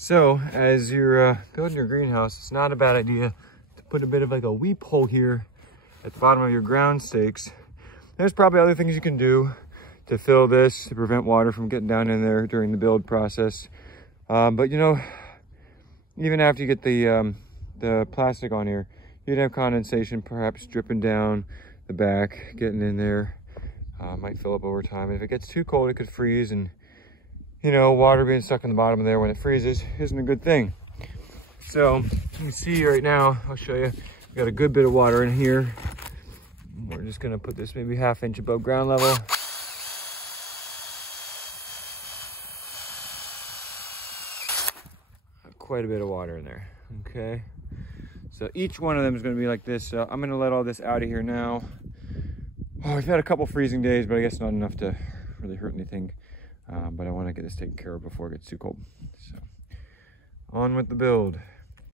So as you're building your greenhouse, it's not a bad idea to put a bit of like a weep hole here at the bottom of your ground stakes. There's probably other things you can do to fill this to prevent water from getting down in there during the build process. But you know, even after you get the plastic on here, you'd have condensation perhaps dripping down the back, getting in there. Might fill up over time. If it gets too cold, it could freeze, and you know, water being stuck in the bottom of there when it freezes isn't a good thing. So you can see right now, I'll show you, we got a good bit of water in here. We're just gonna put this maybe 1/2 inch above ground level. Quite a bit of water in there, okay? So each one of them is gonna be like this. So I'm gonna let all this out of here now. Oh, we've had a couple freezing days, but I guess not enough to really hurt anything. But I wanna get this taken care of before it gets too cold. So on with the build.